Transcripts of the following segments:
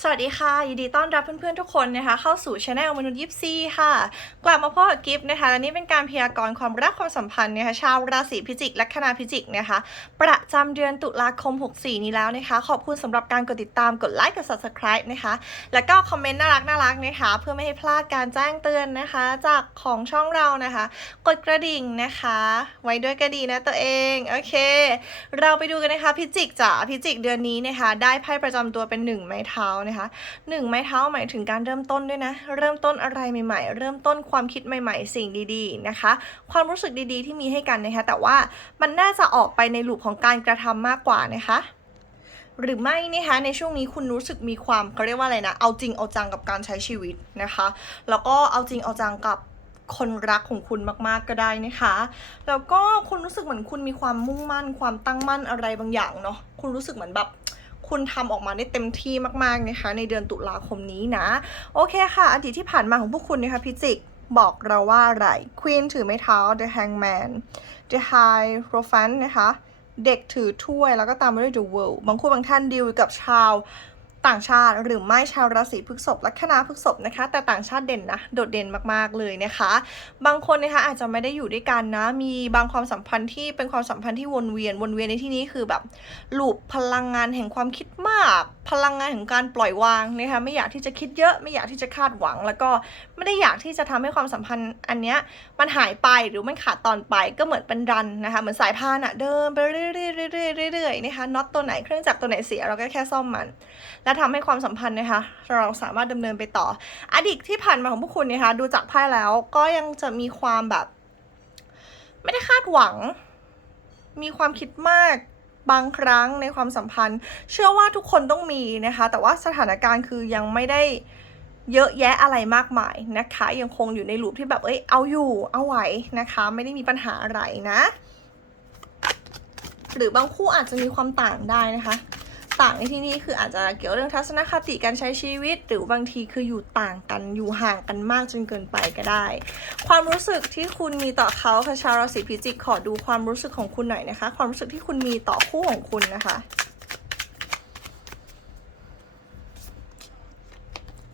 สวัสดีค่ะ ยินดีต้อนรับเพื่อนๆทุกคนนะคะ เข้าสู่ช anel มนุษย์ยิปซีค่ะ กลับมาพบกับกิฟต์นะคะ และนี่เป็นการพยากรณ์ความรักความสัมพันธ์นะคะ ชาวราศีพิจิกและคณะพิจิกนะคะ ประจำเดือนตุลาคม 64 นี้แล้วนะคะ ขอบคุณสำหรับการกดติดตามกดไลค์กด subscribe นะคะ แล้วก็คอมเมนต์น่ารักน่ารักนะคะ เพื่อไม่ให้พลาดการแจ้งเตือนนะคะ จากของช่องเรานะคะ กดกระดิ่งนะคะ ไว้ด้วยก็ดีนะตัวเองโอเค เราไปดูกันนะคะพิจิกจ๋าพิจิกเดือนนี้นะคะ ได้ไพ่ประจำตัวเป็นหนึ่งไม้เท้านะคะหนึ่งไม้เท้าหมายถึงการเริ่มต้นด้วยนะ เริ่มต้นอะไรใหม่ๆ เริ่มต้นความคิดใหม่ๆ สิ่งดีๆนะคะ ความรู้สึกดีๆที่มีให้กันนะคะ แต่ว่ามันน่าจะออกไปในลูปของการกระทำมากกว่านะคะหรือไม่นะคะในช่วงนี้คุณรู้สึกมีความเขาเรียกว่าอะไรนะ เอาจริงเอาจังกับการใช้ชีวิตนะคะ แล้วก็เอาจริงเอาจังกับคนรักของคุณมากๆก็ได้นะคะ แล้วก็คุณรู้สึกเหมือนคุณมีความมุ่งมั่น ความตั้งมั่นอะไรบางอย่างเนาะคุณรู้สึกเหมือนแบบ คุณทำออกมาได้เต็มที่มากๆนะคะในเดือนตุลาคมนี้นะ โอเคค่ะ อดีตที่ผ่านมาของพวกคุณนะคะพิจิกบอกเราว่าอะไร Queen ถือไม้เท้า The Hangman The High p r o f a n นะคะ เด็กถือถ้วยแล้วก็ตามมาด้วย The World บางคู่บางท่านดีลกับชาว ต่างชาติหรือไม่ชาวราศีพฤษภลัคนาพฤษภนะคะ แต่ต่างชาติเด่นนะโดดเด่นมากๆเลยนะคะ บางคนนะคะอาจจะไม่ได้อยู่ด้วยกันนะ มีบางความสัมพันธ์ที่เป็นความสัมพันธ์ที่วนเวียนวนเวียนในที่นี้คือแบบลูปพลังงานแห่งความคิดมาก พลังงานแห่งการปล่อยวางนะคะไม่อยากที่จะคิดเยอะ ไม่อยากที่จะคาดหวัง แล้วก็ไม่ได้อยากที่จะทำให้ความสัมพันธ์อันเนี้ยมันหายไปหรือมันขาดตอนไปก็เหมือนเป็นรันนะคะเหมือนสายพานอะเดินไปเรื่อยๆเรื่อยๆๆนะคะน็อตตัวไหนเครื่องจักรตัวไหนเสียเราก็แค่ซ่อมมัน และทำให้ความสัมพันธ์นะคะเราสามารถดำเนินไปต่อ อดีตที่ผ่านมาของพวกคุณนะคะดูจากไพ่แล้วก็ยังจะมีความแบบ ไม่ได้คาดหวัง มีความคิดมาก บางครั้งในความสัมพันธ์ เชื่อว่าทุกคนต้องมีนะคะ แต่ว่าสถานการณ์คือยังไม่ได้เยอะแยะอะไรมากมายนะคะ ยังคงอยู่ในรูปที่แบบเอ้ยเอาอยู่เอาไหวนะคะ ไม่ได้มีปัญหาอะไรนะ หรือบางคู่อาจจะมีความต่างได้นะคะ ต่างในที่นี้คืออาจจะเกี่ยวเรื่องทัศนคติการใช้ชีวิต หรือบางทีคืออยู่ต่างกันอยู่ห่างกันมากจนเกินไปก็ได้ ความรู้สึกที่คุณมีต่อเขาค่ะชาวราศีพิจิกขอดูความรู้สึกของคุณหน่อยนะคะ ความรู้สึกที่คุณมีต่อคู่ของคุณนะคะ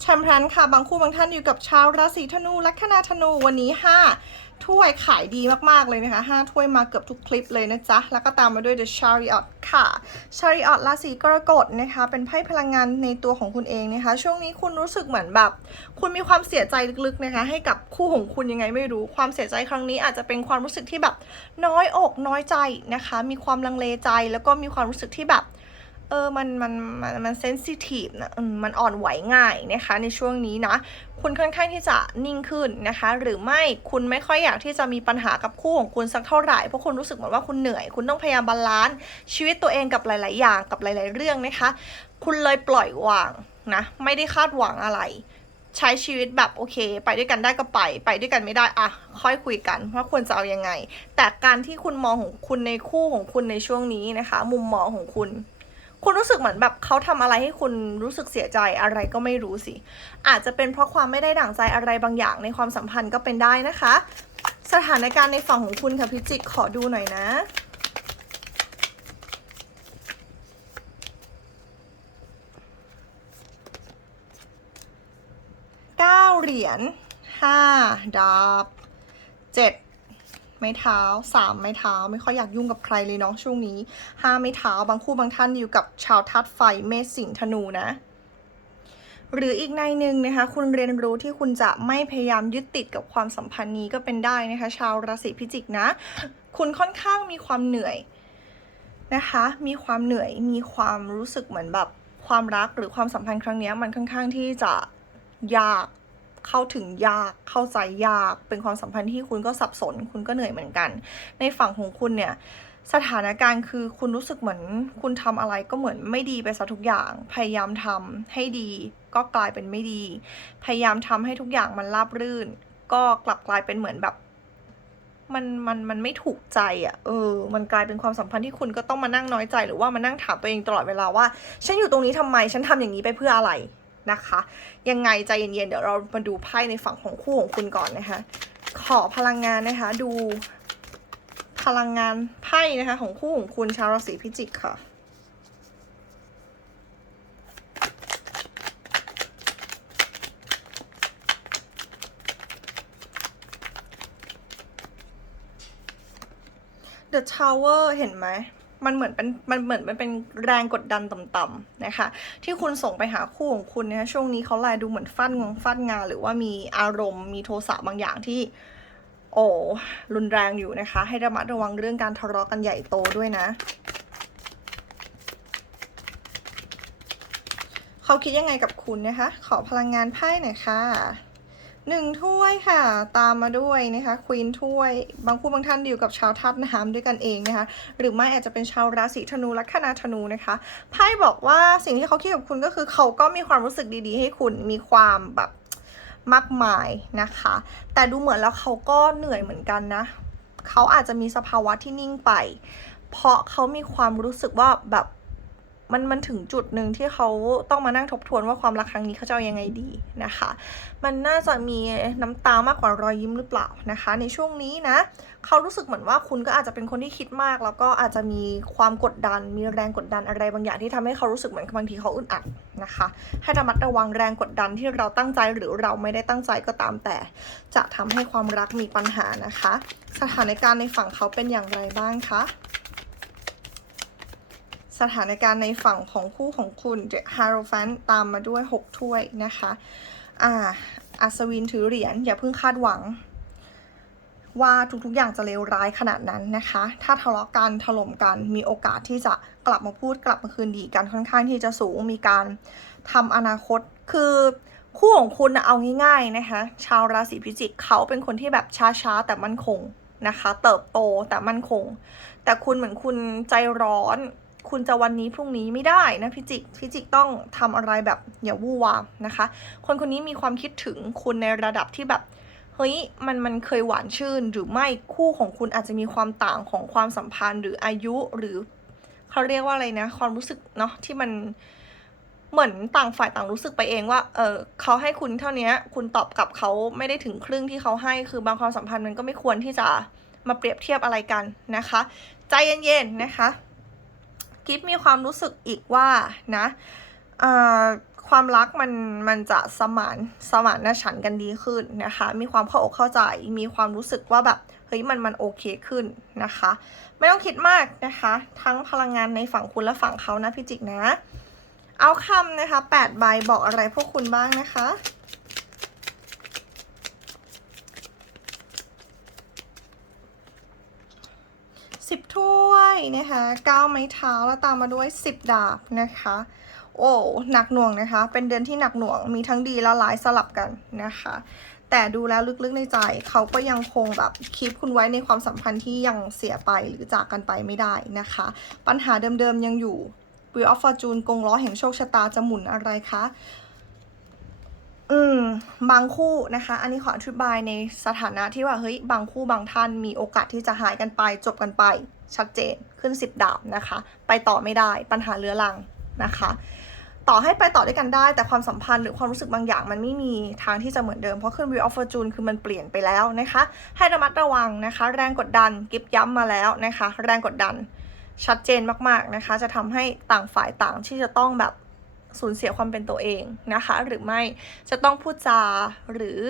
แชมพรันค่ะบางคู่บางท่านอยู่กับชาวราศีธนูลัคนาธนูวันนี้ห้า ถ้วยขายดีมาก ๆ เลยนะคะห้าถ้วยมาเกือบทุกคลิปเลยนะจ๊ะ แล้วก็ตามมาด้วย The Chariot ค่ะ Chariot ราศีกรกฎนะคะ เป็นไพ่พลังงานในตัวของคุณเองนะคะ ช่วงนี้คุณรู้สึกเหมือนแบบ คุณมีความเสียใจลึกๆนะคะ ให้กับคู่ของคุณยังไงไม่รู้ ความเสียใจครั้งนี้อาจจะเป็นความรู้สึกที่แบบน้อยอกน้อยใจนะคะ มีความลังเลใจ แล้วก็มีความรู้สึกที่แบบ เออมันมันมันมันเซนซิทีฟนะมมันอ่อนไหวง่ายนะคะในช่วงนี้นะ คุณค่อนข้างที่จะนิ่งขึ้นนะคะ หรือไม่คุณไม่ค่อยอยากที่จะมีปัญหากับคู่ของคุณสักเท่าไหร่เพราะคุณรู้สึกเหมือนว่าคุณเหนื่อย คุณต้องพยายามบาลานซ์ชีวิตตัวเองกับหลาย ๆ อย่างกับหลาย ๆ เรื่องนะคะ คุณเลยปล่อยวางนะไม่ได้คาดหวังอะไรใช้ชีวิตแบบโอเค ไปด้วยกันได้ก็ไป ไปด้วยกันไม่ได้อะค่อยคุยกันว่าควรจะเอายังไง แต่การที่คุณมองของคุณในคู่ของคุณในช่วงนี้นะคะ มุมมองของคุณ คุณรู้สึกเหมือนแบบเขาทำอะไรให้คุณรู้สึกเสียใจอะไรก็ไม่รู้สิ อาจจะเป็นเพราะความไม่ได้ดั่งใจอะไรบางอย่างในความสัมพันธ์ก็เป็นได้นะคะ สถานการณ์ในฝั่งของคุณค่ะพิจิกขอดูหน่อยนะเก้าเหรียญห้าดาบเจ็ด ไม้เท้าสามไม้เท้า ไม่ค่อยอยากยุ่งกับใครเลยเนาะช่วงนี้ห้าไม้เท้า บางคู่บางท่านอยู่กับชาวทัดไฟเมษสิงห์ธนูนะ หรืออีกในหนึ่งนะคะ คุณเรียนรู้ที่คุณจะไม่พยายามยึดติดกับความสัมพันธ์นี้ก็เป็นได้นะคะ ชาวราศีพิจิกนะ คุณค่อนข้างมีความเหนื่อยนะคะ มีความเหนื่อยมีความรู้สึกเหมือนแบบความรักหรือความสัมพันธ์ครั้งนี้มันค่อนข้างที่จะยาก เข้าถึงยากเข้าใจยากเป็นความสัมพันธ์ที่คุณก็สับสน คุณก็เหนื่อยเหมือนกัน ในฝั่งของคุณเนี่ยสถานการณ์คือคุณรู้สึกเหมือนคุณทำอะไรก็เหมือนไม่ดีไปซะทุกอย่าง พยายามทำให้ดีก็กลายเป็นไม่ดี พยายามทำให้ทุกอย่างมันราบรื่น ก็กลับกลายเป็นเหมือนแบบมันมันมันไม่ถูกใจอะ่ะ เออ มันกลายเป็นความสัมพันธ์ที่คุณก็ต้องมานั่งน้อยใจ หรือว่ามานั่งถามตัวเองตลอดเวลาว่า ฉันอยู่ตรงนี้ทำไม ฉันทำอย่างนี้ไปเพื่ออะไร นะคะ ยังไงใจเย็นๆ เดี๋ยวเรามาดูไพ่ในฝั่งของคู่ของคุณก่อนนะคะ ขอพลังงานนะคะ ดูพลังงานไพ่นะคะ ของคู่ของคุณชาวราศีพิจิกค่ะเดอะทาวเวอร์เห็นไหม มันเหมือนเป็นมันเหมือนมันเป็นแรงกดดันต่ำๆนะคะ ที่คุณส่งไปหาคู่ของคุณเนี่ยช่วงนี้เขาแลดูเหมือนฟัดงงฟัดงานหรือว่ามีอารมณ์มีโทสะบางอย่างที่ โอ้รุนแรงอยู่นะคะ ให้ระมัดระวังเรื่องการทะเลาะกันใหญ่โตด้วยนะเขาคิดยังไงกับคุณนะคะ ขอพลังงานไพ่หน่อยค่ะ หนึ่งถ้วยค่ะ ตามมาด้วยนะคะควีนถ้วย บางคู่บางท่านอยู่กับชาวธาตุน้ำด้วยกันเองนะคะ หรือไม่อาจจะเป็นชาวราศีธนูลัคนาธนูนะคะไพ่บอกว่าสิ่งที่เขาคิดกับคุณก็คือเขาก็มีความรู้สึกดี ๆ ให้คุณมีความแบบมากมายนะคะ แต่ดูเหมือนแล้วเขาก็เหนื่อยเหมือนกันนะ เขาอาจจะมีสภาวะที่นิ่งไป เพราะเขามีความรู้สึกว่าแบบ มันมันถึงจุดหนึ่งที่เขาต้องมานั่งทบทวนว่าความรักครั้งนี้เขาจะเอายังไงดีนะคะ มันน่าจะมีน้ำตามากกว่ารอยยิ้มหรือเปล่านะคะ ในช่วงนี้นะเขารู้สึกเหมือนว่าคุณก็อาจจะเป็นคนที่คิดมาก แล้วก็อาจจะมีความกดดัน มีแรงกดดันอะไรบางอย่างที่ทำให้เขารู้สึกเหมือนบางทีเขาอึดอัดนะคะ ให้ระมัดระวังแรงกดดันที่เราตั้งใจหรือเราไม่ได้ตั้งใจก็ตามแต่ จะทำให้ความรักมีปัญหานะคะ สถานการณ์ในฝั่งเขาเป็นอย่างไรบ้างคะ สถานการณ์ในฝั่งของคู่ของคุณเดฮาร์โรแฟนตามมาด้วย 6 ถ้วยนะคะ อ่า อัศวินถือเหรียญอย่าเพิ่งคาดหวัง ว่าทุกๆอย่างจะเลวร้ายขนาดนั้นนะคะ ถ้าทะเลาะกันถล่มกันมีโอกาสที่จะกลับมาพูดกลับมาคืนดีกันค่อนข้างที่จะสูงมีการทำอนาคตคือคู่ของคุณเอาง่ายๆนะคะ ชาวราศีพิจิกเขาเป็นคนที่แบบช้าๆแต่มั่นคงนะคะ เติบโตแต่มั่นคง แต่คุณเหมือนคุณใจร้อน คุณจะวันนี้พรุ่งนี้ไม่ได้นะพิจิกพิจิกต้องทำอะไรแบบอย่าวู่วามนะคะ คนคนนี้มีความคิดถึงคุณในระดับที่แบบเฮ้ยมันมันเคยหวานชื่นหรือไม่คู่ของคุณอาจจะมีความต่างของความสัมพันธ์ หรืออายุหรือเขาเรียกว่าอะไรนะ ความรู้สึกเนาะที่มันเหมือนต่างฝ่ายต่างรู้สึกไปเองว่า เออเขาให้คุณเท่านี้คุณตอบกลับเขาไม่ได้ถึงครึ่งที่เขาให้ คือบางความสัมพันธ์มันก็ไม่ควรที่จะมาเปรียบเทียบอะไรกันนะคะ ใจเย็นๆนะคะ กิฟมีความรู้สึกอีกว่านะความรักมันมันจะสมานสมานนะฉันกันดีขึ้นนะคะ มีความเข้าอกเข้าใจมีความรู้สึกว่าแบบเฮ้ยมันมันโอเคขึ้นนะคะ ไม่ต้องคิดมากนะคะ ทั้งพลังงานในฝั่งคุณและฝั่งเขานะพี่จิกนะ เอาคำนะคะ8ใบบอกอะไรพวกคุณบ้างนะคะ สิบถ้วยนะคะเก้าไม้เท้าแล้วตามมาด้วยสิบดาบนะคะ โอ้หนักหน่วงนะคะ เป็นเดือนที่หนักหน่วงมีทั้งดีและร้ายสลับกันนะคะ แต่ดูแล้วลึกๆในใจเขาก็ยังคงแบบคีปคุณไว้ในความสัมพันธ์ที่ยังเสียไปหรือจากกันไปไม่ได้นะคะ ปัญหาเดิมๆยังอยู่ Wheel of Fortune กงล้อแห่งโชคชะตาจะหมุนอะไรคะ อืมบางคู่นะคะ อันนี้ขออธิบายในสถานะที่ว่าเฮ้ยบางคู่บางท่านมีโอกาสที่จะหายกันไป จบกันไป ชัดเจนขึ้นสิบดาบนะคะ ไปต่อไม่ได้ปัญหาเรื้อรังนะคะ ต่อให้ไปต่อด้วยกันได้ แต่ความสัมพันธ์หรือความรู้สึกบางอย่างมันไม่มีทางที่จะเหมือนเดิม เพราะขึ้น Wheel of Fortune คือมันเปลี่ยนไปแล้วนะคะ ให้ระมัดระวังนะคะ แรงกดดันกิบย้ำมาแล้วนะคะ แรงกดดันชัดเจนมากๆนะคะ จะทำให้ต่างฝ่ายต่างที่จะต้องแบบ สูญเสียความเป็นตัวเองนะคะ หรือไม่จะต้องพูดจาหรือ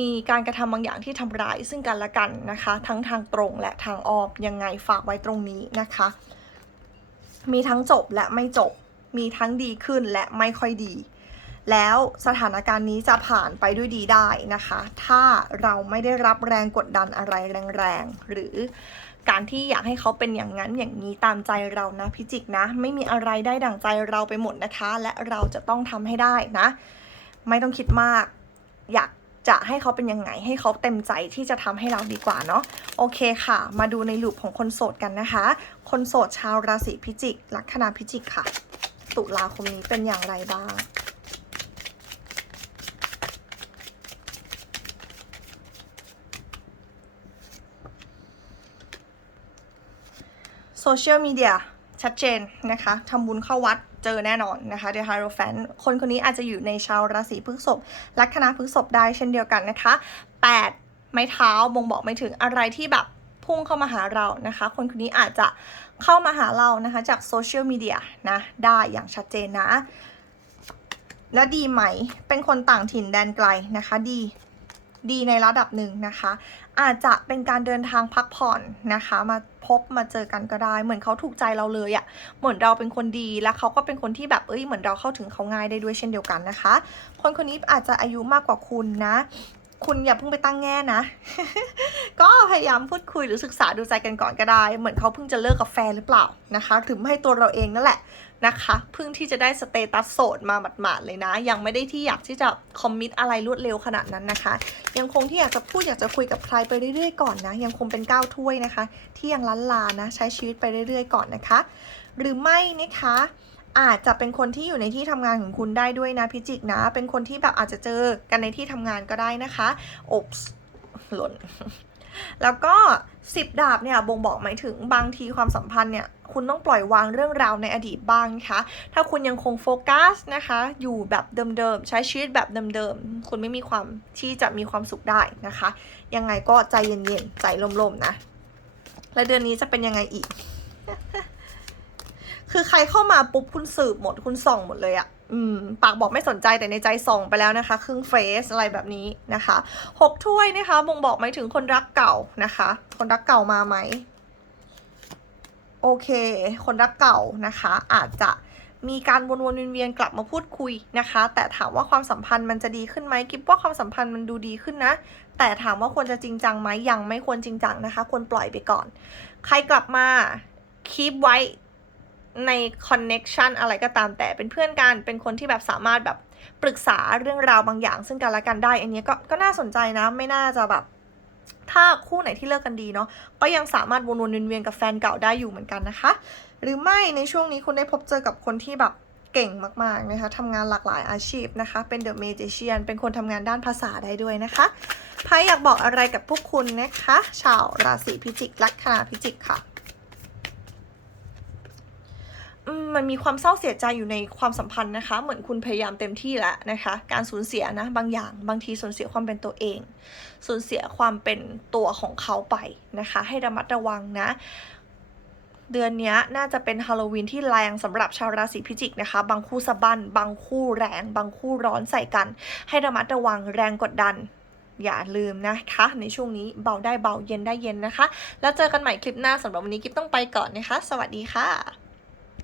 มีการกระทำบางอย่างที่ทำร้ายซึ่งกันและกันนะคะ ทั้งทางตรงและทางอ้อมยังไงฝากไว้ตรงนี้นะคะ มีทั้งจบและไม่จบมีทั้งดีขึ้นและไม่ค่อยดี แล้วสถานการณ์นี้จะผ่านไปด้วยดีได้นะคะ ถ้าเราไม่ได้รับแรงกดดันอะไรแรงๆ หรือการที่อยากให้เขาเป็นอย่างนั้นอย่างนี้ตามใจเรานะพิจิกนะ ไม่มีอะไรได้ดั่งใจเราไปหมดนะคะ และเราจะต้องทำให้ได้นะ ไม่ต้องคิดมาก อยากจะให้เขาเป็นยังไง ให้เขาเต็มใจที่จะทำให้เราดีกว่าเนาะโอเคค่ะ มาดูในลูปของคนโสดกันนะคะ คนโสดชาวราศีพิจิก ลัคนาพิจิกค่ะ ตุลาคมนี้เป็นอย่างไรบ้าง โซเชียลมีเดียชัดเจนนะคะทำบุญเข้าวัดเจอแน่นอนนะคะเดฮารโรแฟนคนคนนี้อาจจะอยู่ในชาวราศีพฤษภลัคนาพฤษภได้เช่นเดียวกันนะคะ 8 ไม้เท้าบ่งบอกไม่ถึงอะไรที่แบบพุ่งเข้ามาหาเรานะคะ คนคนนี้อาจจะเข้ามาหาเรานะคะ จากโซเชียลมีเดียนะได้อย่างชัดเจนนะ และดีไหมเป็นคนต่างถิ่นแดนไกลนะคะ ดีดีในระดับหนึ่งนะคะ อาจจะเป็นการเดินทางพักผ่อนนะคะ มาพบมาเจอกันก็ได้ เหมือนเขาถูกใจเราเลยอะ่ะเหมือนเราเป็นคนดีแล้วเขาก็เป็นคนที่แบบเอ้ยเหมือนเราเข้าถึงเขาง่ายได้ด้วยเช่นเดียวกันนะคะ คนคนนี้อาจจะอายุมากกว่าคุณนะ คุณอย่าเพิ่งไปตั้งแง่นะ ก็พยายามพูดคุยหรือศึกษาดูใจกันก่อนก็ได้ เหมือนเขาเพิ่งจะเลิกกับแฟนหรือเปล่านะคะหรือไม่ตัวเราเองนั่นแหละนะคะเพิ่งที่จะได้สเตตัสโสดมาหมาดๆเลยนะ ยังไม่ได้ที่อยากที่จะคอมมิตอะไรรวดเร็วขนาดนั้นนะคะ ยังคงที่อยากจะพูดอยากจะคุยกับใครไปเรื่อยๆก่อนนะ ยังคงเป็นก้าวถ้วยนะคะ ที่ยังล้านลานะ ใช้ชีวิตไปเรื่อยๆก่อนนะคะ หรือไม่นะคะอาจจะเป็นคนที่อยู่ในที่ทำงานของคุณได้ด้วยนะพิจิกนะ เป็นคนที่แบบอาจจะเจอกันในที่ทำงานก็ได้นะคะอบ หล่น แล้วก็สิบดาบเนี่ยบ่งบอกหมายถึงบางทีความสัมพันธ์เนี่ยคุณต้องปล่อยวางเรื่องราวในอดีตบ้างนะคะ ถ้าคุณยังคงโฟกัสนะคะ อยู่แบบเดิมๆ ใช้ชีวิตแบบเดิมๆ คุณไม่มีความที่จะมีความสุขได้นะคะ ยังไงก็ใจเย็นๆ ใจลมๆ นะ และเดือนนี้จะเป็นยังไงอีก คือใครเข้ามาปุ๊บคุณสืบหมด คุณส่องหมดเลยอะ อืมปากบอกไม่สนใจแต่ในใจส่องไปแล้วนะคะ ครึ่งเฟสอะไรแบบนี้นะคะหกถ้วยนะคะบ่งบอกหมายถึงคนรักเก่านะคะ คนรักเก่ามาไหมโอเค คนรักเก่านะคะ อาจจะมีการวนๆเวียนๆกลับมาพูดคุยนะคะ แต่ถามว่าความสัมพันธ์มันจะดีขึ้นไหมกิ๊บว่าความสัมพันธ์มันดูดีขึ้นนะ แต่ถามว่าควรจะจริงจังไหมยังไม่ควรจริงจังนะคะ ควรปล่อยไปก่อน ใครกลับมาคีปไว้ ในคอนเน็ชันอะไรก็ตามแต่เป็นเพื่อนกัน เป็นคนที่แบบสามารถแบบปรึกษาเรื่องราวบางอย่าง ซึ่งกันและกันได้ อันนี้ก็ก็น่าสนใจนะ ไม่น่าจะแบบ ถ้าคู่ไหนที่เลิกกันดีเนาะ ก็ยังสามารถวนๆเวียนกับแฟนเก่าได้อยู่เหมือนกันนะคะ หรือไม่ในช่วงนี้คุณได้พบเจอกับคนที่แบบเก่งมากๆนะคะทำงานหลากหลายอาชีพนะคะ เป็นเดอะเมจิเชียน เป็นคนทำงานด้านภาษาได้ด้วยนะคะไพ่อยากบอกอะไรกับพวกคุณนะคะ ชาวราศีพิจิกลัคนาพิจิกค่ะ มันมีความเศร้าเสียใจอยู่ในความสัมพันธ์นะคะ เหมือนคุณพยายามเต็มที่แล้วนะคะ การสูญเสียนะบางอย่างบางทีสูญเสียความเป็นตัวเอง สูญเสียความเป็นตัวของเขาไปนะคะ ให้ระมัดระวังนะ เดือนนี้น่าจะเป็นฮาโลวีนที่แรงสำหรับชาวราศีพิจิกนะคะ บางคู่สะบั้นบางคู่แรง บางคู่ร้อนใส่กัน ให้ระมัดระวังแรงกดดันอย่าลืมนะคะ ในช่วงนี้เบาได้เบาเย็นได้เย็นนะคะ แล้วเจอกันใหม่คลิปหน้าสำหรับวันนี้กิฟต้องไปก่อนนะคะ สวัสดีค่ะ